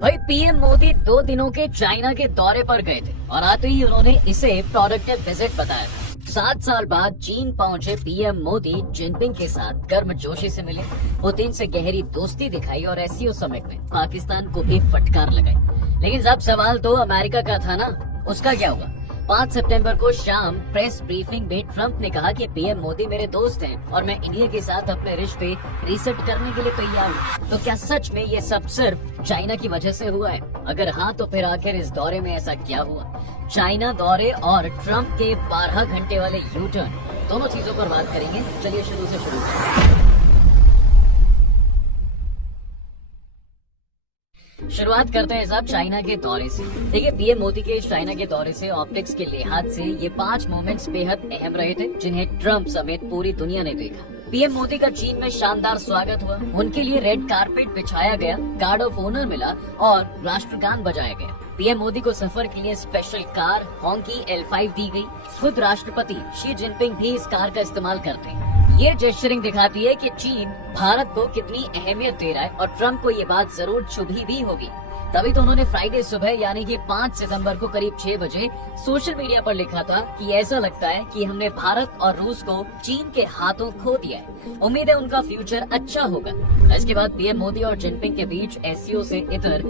भाई पीएम मोदी 2 दिनों के चाइना के दौरे पर गए थे और आते ही उन्होंने इसे प्रोडक्टिव विजिट बताया था। 7 साल बाद चीन पहुंचे पीएम मोदी जिनपिंग के साथ गर्मजोशी से मिले, पुतिन से गहरी दोस्ती दिखाई और एससीओ समिट में पाकिस्तान को भी फटकार लगाई। लेकिन जब सवाल तो अमेरिका का था ना, उसका क्या हुआ? 5 सितंबर को शाम प्रेस ब्रीफिंग में ट्रंप ने कहा कि पीएम मोदी मेरे दोस्त हैं और मैं इंडिया के साथ अपने रिश्ते रीसेट करने के लिए तैयार हूँ। तो क्या सच में ये सब सिर्फ चाइना की वजह से हुआ है? अगर हाँ तो फिर आखिर इस दौरे में ऐसा क्या हुआ? चाइना दौरे और ट्रंप के 12 घंटे वाले यू टर्न, दोनों चीजों पर बात करेंगे। चलिए शुरू से शुरू करें। शुरुआत करते हैं साहब चाइना के दौरे से। देखिए, पीएम मोदी के चाइना के दौरे से ऑप्टिक्स के लिहाज से ये 5 मोमेंट्स बेहद अहम रहे थे, जिन्हें ट्रंप समेत पूरी दुनिया ने देखा। पीएम मोदी का चीन में शानदार स्वागत हुआ, उनके लिए रेड कारपेट बिछाया गया, गार्ड ऑफ ऑनर मिला और राष्ट्रगान बजाया गया। पीएम मोदी को सफर के लिए स्पेशल कार हॉन्की L5 दी गई। खुद राष्ट्रपति शी जिनपिंग भी इस कार का इस्तेमाल करते हैं। ये जेस्चरिंग दिखाती है कि चीन भारत को कितनी अहमियत दे रहा है और ट्रंप को ये बात जरूर चुभी भी होगी। तभी तो उन्होंने फ्राइडे सुबह यानी कि 5 सितंबर को करीब 6 बजे सोशल मीडिया पर लिखा था कि ऐसा लगता है कि हमने भारत और रूस को चीन के हाथों खो दिया है। उम्मीद है उनका फ्यूचर अच्छा होगा। इसके बाद पीएम मोदी और जिनपिंग के बीच एससीओ से इधर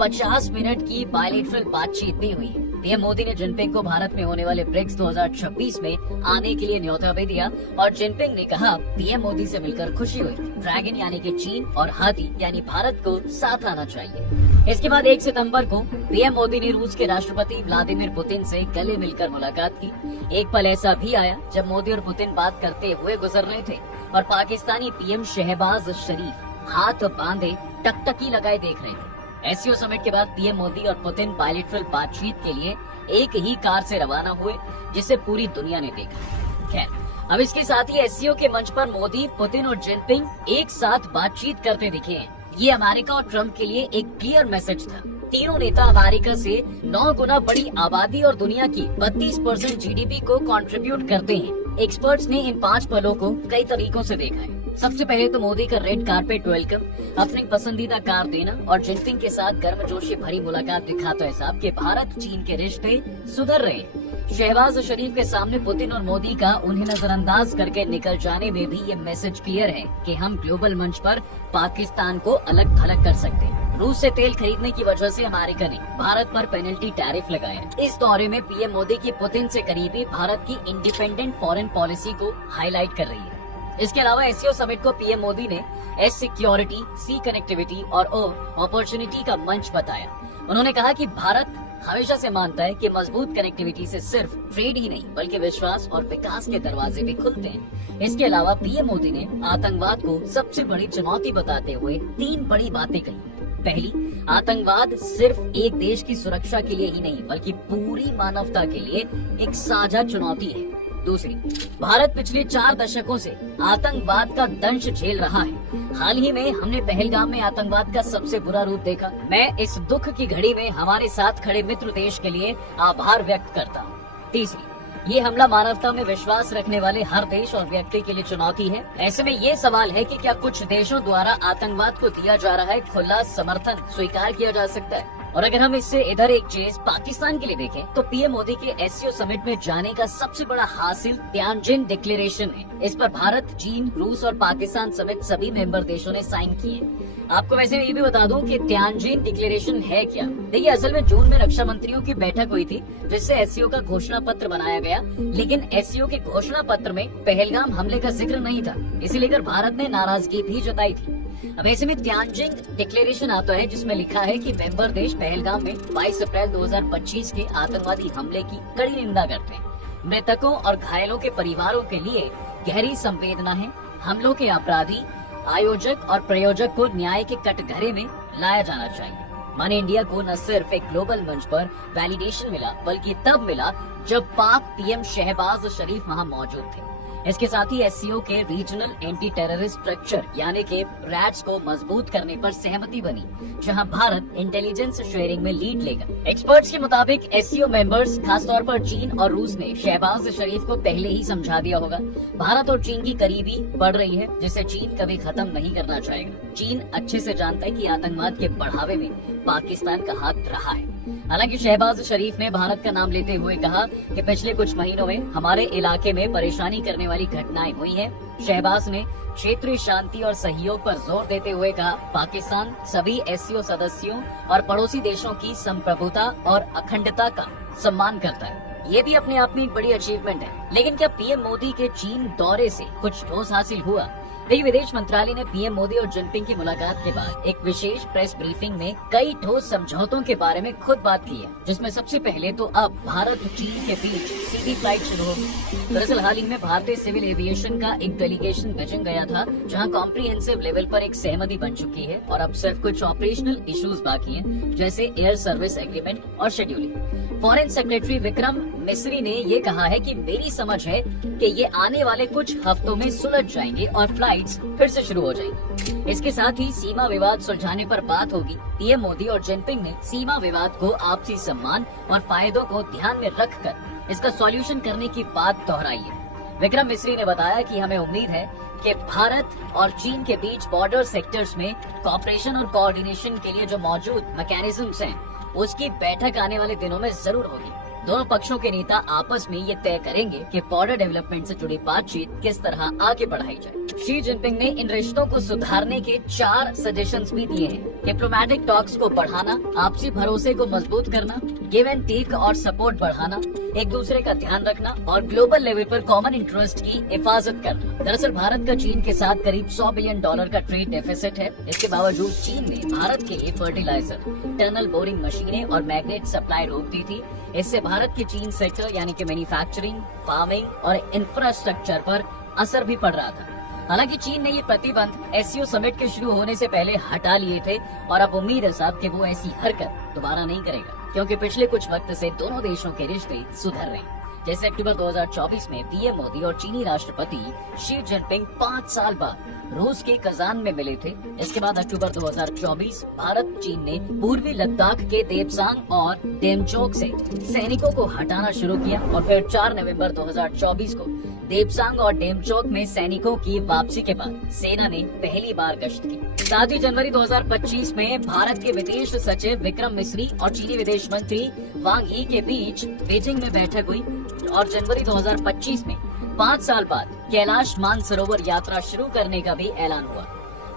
50 मिनट की बायलैटरल बातचीत भी हुई है। पीएम मोदी ने जिनपिंग को भारत में होने वाले ब्रिक्स 2026 में आने के लिए न्योता भी दिया और जिनपिंग ने कहा पीएम मोदी से मिलकर खुशी हुई। ड्रैगन यानी कि चीन और हाथी यानी भारत को साथ आना चाहिए। इसके बाद 1 सितंबर को पीएम मोदी ने रूस के राष्ट्रपति व्लादिमीर पुतिन से गले मिलकर मुलाकात की। एक पल ऐसा भी आया जब मोदी और पुतिन बात करते हुए गुजर रहे थे और पाकिस्तानी पीएम शहबाज शरीफ हाथ बांधे टकटकी लगाए देख रहे थे। एससीओ समिट के बाद पीएम मोदी और पुतिन बायलैटरल बातचीत के लिए एक ही कार से रवाना हुए, जिसे पूरी दुनिया ने देखा। खैर, अब इसके साथ ही एससीओ के मंच पर मोदी, पुतिन और जिनपिंग एक साथ बातचीत करते दिखे हैं। ये अमेरिका और ट्रंप के लिए एक क्लियर मैसेज था। तीनों नेता अमेरिका से 9 गुना बड़ी आबादी और दुनिया की 32% जीडीपी को कंट्रीब्यूट करते हैं। एक्सपर्ट्स ने इन 5 पलों को कई तरीकों से देखा है। सबसे पहले तो मोदी का रेड कारपेट वेलकम, अपनी पसंदीदा कार देना और जिनपिंग के साथ गर्मजोशी भरी मुलाकात दिखाता है साहब कि भारत चीन के रिश्ते सुधर रहे हैं। शहबाज शरीफ के सामने पुतिन और मोदी का उन्हें नजरअंदाज करके निकल जाने में भी ये मैसेज क्लियर है कि हम ग्लोबल मंच पर पाकिस्तान को अलग थलग कर सकते हैं। रूस से तेल खरीदने की वजह से अमेरिका ने भारत पर पेनल्टी टैरिफ लगाया। इस दौरे में पीएम मोदी की पुतिन से करीबी भारत की इंडिपेंडेंट फॉरेन पॉलिसी को हाईलाइट कर रही है। इसके अलावा एससीओ समिट को पीएम मोदी ने एस सिक्योरिटी, सी कनेक्टिविटी और ओ अपॉर्चुनिटी का मंच बताया। उन्होंने कहा कि भारत हमेशा से मानता है कि मजबूत कनेक्टिविटी से सिर्फ ट्रेड ही नहीं बल्कि विश्वास और विकास के दरवाजे भी खुलते हैं। इसके अलावा पीएम मोदी ने आतंकवाद को सबसे बड़ी चुनौती बताते हुए 3 बड़ी बातें कही। पहली, आतंकवाद सिर्फ एक देश की सुरक्षा के लिए ही नहीं बल्कि पूरी मानवता के लिए एक साझा चुनौती है। दूसरी, भारत पिछले 4 दशकों से आतंकवाद का दंश झेल रहा है। हाल ही में हमने पहलगाम में आतंकवाद का सबसे बुरा रूप देखा। मैं इस दुख की घड़ी में हमारे साथ खड़े मित्र देश के लिए आभार व्यक्त करता हूँ। तीसरी, ये हमला मानवता में विश्वास रखने वाले हर देश और व्यक्ति के लिए चुनौती है। ऐसे में ये सवाल है कि क्या कुछ देशों द्वारा आतंकवाद को दिया जा रहा है खुला समर्थन स्वीकार किया जा सकता है? और अगर हम इससे इधर एक चीज पाकिस्तान के लिए देखें तो पीएम मोदी के एससीओ समिट में जाने का सबसे बड़ा हासिल त्यानजिन डिक्लेरेशन है। इस पर भारत, चीन, रूस और पाकिस्तान समेत सभी मेंबर देशों ने साइन किए। आपको वैसे ये भी बता दूं कि त्यानजिन डिक्लेरेशन है क्या। देखिए, असल में जून में रक्षा मंत्रियों की बैठक हुई थी जिससे एससीओ का घोषणा पत्र बनाया गया, लेकिन एससीओ के घोषणा पत्र में पहलगाम हमले का जिक्र नहीं था। इसे लेकर भारत ने नाराजगी भी जताई थी। अब ऐसे में त्यानजिन डिक्लेरेशन आता है जिसमें लिखा है कि मेंबर देश पहलगाम में 22 अप्रैल 2025 के आतंकवादी हमले की कड़ी निंदा करते हैं। मृतकों और घायलों के परिवारों के लिए गहरी संवेदना है। हमलों के अपराधी, आयोजक और प्रयोजक को न्याय के कटघरे में लाया जाना चाहिए। माने इंडिया को न सिर्फ एक ग्लोबल मंच पर वैलिडेशन मिला बल्कि तब मिला जब पाक पीएम शहबाज शरीफ वहां मौजूद थे। इसके साथ ही एससीओ के रीजनल एंटी टेररिस्ट स्ट्रक्चर यानी कि रैट्स को मजबूत करने पर सहमति बनी, जहां भारत इंटेलिजेंस शेयरिंग में लीड लेगा। एक्सपर्ट्स के मुताबिक एससीओ मेंबर्स, खासतौर पर चीन और रूस ने शहबाज शरीफ को पहले ही समझा दिया होगा। भारत और चीन की करीबी बढ़ रही है जिसे चीन कभी खत्म नहीं करना चाहेगा। चीन अच्छे से जानता है कि आतंकवाद के बढ़ावे में पाकिस्तान का हाथ रहा है। हालांकि शहबाज शरीफ ने भारत का नाम लेते हुए कहा कि पिछले कुछ महीनों में हमारे इलाके में परेशानी करने वाली घटनाएं हुई हैं। शहबाज ने क्षेत्रीय शांति और सहयोग पर जोर देते हुए कहा, पाकिस्तान सभी एससीओ सदस्यों और पड़ोसी देशों की संप्रभुता और अखंडता का सम्मान करता है। ये भी अपने आप में एक बड़ी अचीवमेंट है। लेकिन क्या पीएम मोदी के चीन दौरे से कुछ ठोस हासिल हुआ? देखिए, विदेश मंत्रालय ने पीएम मोदी और जिनपिंग की मुलाकात के बाद एक विशेष प्रेस ब्रीफिंग में कई ठोस समझौतों के बारे में खुद बात की है, जिसमें सबसे पहले तो अब भारत चीन के बीच सीधी फ्लाइट शुरू होगी। दरअसल हाल ही में भारतीय सिविल एविएशन का एक डेलीगेशन बीजिंग गया था, जहां कॉम्प्रिहेंसिव लेवल पर एक सहमति बन चुकी है और अब सिर्फ कुछ ऑपरेशनल इश्यूज बाकी हैं, जैसे एयर सर्विस एग्रीमेंट और scheduling. Foreign secretary Vikram Misri ने ये कहा है कि मेरी समझ है कि ये आने वाले कुछ हफ्तों में सुलझ जाएंगे और फ्लाइट्स फिर से शुरू हो जाएंगी। इसके साथ ही सीमा विवाद सुलझाने पर बात होगी। पीएम मोदी और जिनपिंग ने सीमा विवाद को आपसी सम्मान और फायदों को ध्यान में रखकर इसका सॉल्यूशन करने की बात दोहराई है। विक्रम मिस्री ने बताया कि हमें उम्मीद है कि भारत और चीन के बीच बॉर्डर सेक्टर्स में कॉपरेशन और कोऑर्डिनेशन के लिए जो मौजूद मैकेनिज्म्स हैं, उसकी बैठक आने वाले दिनों में जरूर होगी। दोनों पक्षों के नेता आपस में ये तय करेंगे कि बॉर्डर डेवलपमेंट से जुड़ी बातचीत किस तरह आगे बढ़ाई जाए। शी जिनपिंग ने इन रिश्तों को सुधारने के 4 सजेशंस भी दिए हैं। डिप्लोमेटिक टॉक्स को बढ़ाना, आपसी भरोसे को मजबूत करना, गिव एंड टेक और सपोर्ट बढ़ाना, एक दूसरे का ध्यान रखना और ग्लोबल लेवल पर कॉमन इंटरेस्ट की हिफाजत करना। दरअसल भारत का चीन के साथ करीब $100 बिलियन का ट्रेड डेफिसिट है। इसके बावजूद चीन ने भारत के लिए फर्टिलाइजर, टनल बोरिंग मशीनें और मैग्नेट सप्लाई रोक दी थी। इससे भारत के चीन सेक्टर यानी कि मैन्युफैक्चरिंग, फार्मिंग और इंफ्रास्ट्रक्चर पर असर भी पड़ रहा था। हालांकि चीन ने ये प्रतिबंध एससीओ समिट के शुरू होने से पहले हटा लिए थे और अब उम्मीद है साहब कि वो ऐसी हरकत दोबारा नहीं करेगा, क्योंकि पिछले कुछ वक्त से दोनों देशों के रिश्ते सुधर रहे हैं। जैसे अक्टूबर 2024 में पीएम मोदी और चीनी राष्ट्रपति शी जिनपिंग 5 साल बाद रूस के कजान में मिले थे। इसके बाद अक्टूबर 2024 भारत चीन ने पूर्वी लद्दाख के देपसांग और डेमचोक से सैनिकों को हटाना शुरू किया और फिर 4 नवंबर 2024 को देपसांग और डेमचोक में सैनिकों की वापसी के बाद सेना ने पहली बार गश्त की। साथ ही जनवरी 2025 में भारत के विदेश सचिव विक्रम मिस्री और चीनी विदेश मंत्री वांग यी के बीच बीजिंग में बैठक हुई और जनवरी 2025 में 5 साल बाद कैलाश मानसरोवर यात्रा शुरू करने का भी ऐलान हुआ।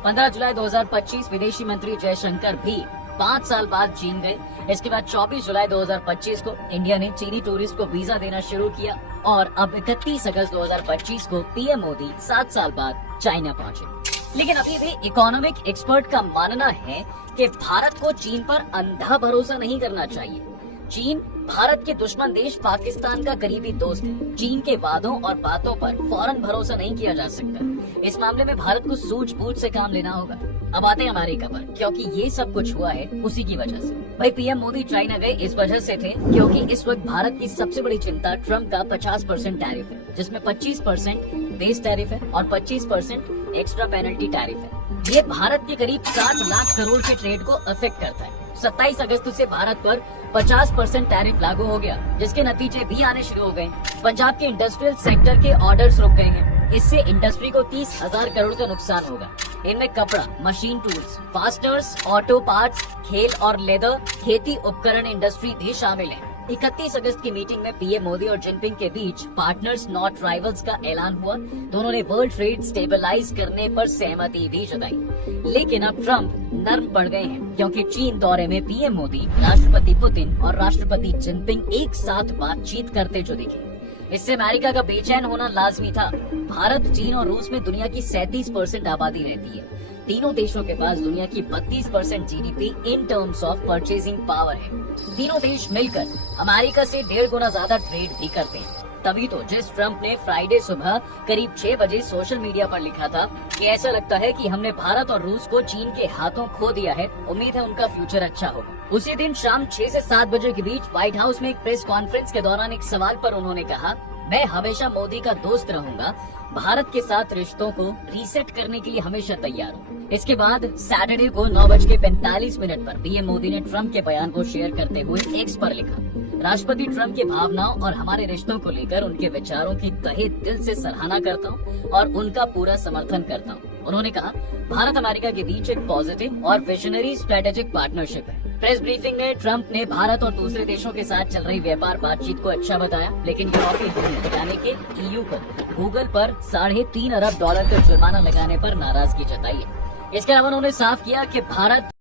15 जुलाई 2025 विदेशी मंत्री जयशंकर भी 5 साल बाद चीन गए। इसके बाद 24 जुलाई 2025 को इंडिया ने चीनी टूरिस्ट को वीजा देना शुरू किया और अब 31 अगस्त 2025 को पीएम मोदी 7 साल बाद चाइना पहुंचे। लेकिन अभी भी इकोनॉमिक एक्सपर्ट का मानना है कि भारत को चीन पर अंधा भरोसा नहीं करना चाहिए। चीन भारत के दुश्मन देश पाकिस्तान का करीबी दोस्त है। चीन के वादों और बातों पर फौरन भरोसा नहीं किया जा सकता। इस मामले में भारत को सूझबूझ से काम लेना होगा। अब आते हैं अमेरिका पर, क्योंकि ये सब कुछ हुआ है उसी की वजह से। भाई पीएम मोदी चाइना गए इस वजह से थे क्योंकि इस वक्त भारत की सबसे बड़ी चिंता ट्रम्प का 50% टैरिफ है, जिसमें 25% बेस टैरिफ है और 25% एक्स्ट्रा पेनल्टी टैरिफ है। ये भारत के करीब 7 लाख करोड़ के ट्रेड को अफेक्ट करता है। 27 अगस्त से भारत पर 50% टैरिफ लागू हो गया, जिसके नतीजे भी आने शुरू हो गए। पंजाब के इंडस्ट्रियल सेक्टर के ऑर्डर्स रुक गए हैं। इससे इंडस्ट्री को 30,000 करोड़ का नुकसान होगा। इनमें कपड़ा, machine tools, fasteners, auto parts, खेल और लेदर, खेती उपकरण इंडस्ट्री भी शामिल है। 31 अगस्त की मीटिंग में पीएम मोदी और जिनपिंग के बीच पार्टनर्स नॉट राइवल्स का ऐलान हुआ। दोनों ने वर्ल्ड ट्रेड स्टेबलाइज करने पर सहमति भी जताई। लेकिन अब ट्रम्प नर्म पड़ गए हैं, क्योंकि चीन दौरे में पीएम मोदी, राष्ट्रपति पुतिन और राष्ट्रपति जिनपिंग एक साथ बातचीत करते जो दिखे। इससे अमेरिका का बेचैन होना लाजमी था। भारत, चीन और रूस में दुनिया की 37% आबादी रहती है। तीनों देशों के पास दुनिया की 32% GDP in terms of purchasing power है। तीनों देश मिलकर अमेरिका से 1.5 गुना ज्यादा ट्रेड भी करते हैं। तभी तो जिस ट्रम्प ने फ्राइडे सुबह करीब 6 बजे सोशल मीडिया पर लिखा था कि ऐसा लगता है कि हमने भारत और रूस को चीन के हाथों खो दिया है, उम्मीद है उनका फ्यूचर अच्छा होगा। उसी दिन शाम 6 से 7 बजे के बीच व्हाइट हाउस में एक प्रेस कॉन्फ्रेंस के दौरान एक सवाल पर उन्होंने कहा, मैं हमेशा मोदी का दोस्त रहूंगा, भारत के साथ रिश्तों को रीसेट करने के लिए हमेशा तैयार हूँ। इसके बाद सैटरडे को 9:45 पर पीएम मोदी ने ट्रम्प के बयान को शेयर करते हुए एक्स पर लिखा, राष्ट्रपति ट्रम्प की भावनाओं और हमारे रिश्तों को लेकर उनके विचारों की तहे दिल से सराहना करता हूँ और उनका पूरा समर्थन करता हूँ। उन्होंने कहा, भारत अमेरिका के बीच एक पॉजिटिव और विजनरी स्ट्रेटेजिक पार्टनरशिप है। प्रेस ब्रीफिंग में ट्रंप ने भारत और दूसरे देशों के साथ चल रही व्यापार बातचीत को अच्छा बताया, लेकिन यूरोपीय यूनियन यानी कि EU को गूगल पर $3.5 अरब का जुर्माना लगाने पर नाराजगी जताई है। इसके अलावा उन्होंने साफ किया कि भारत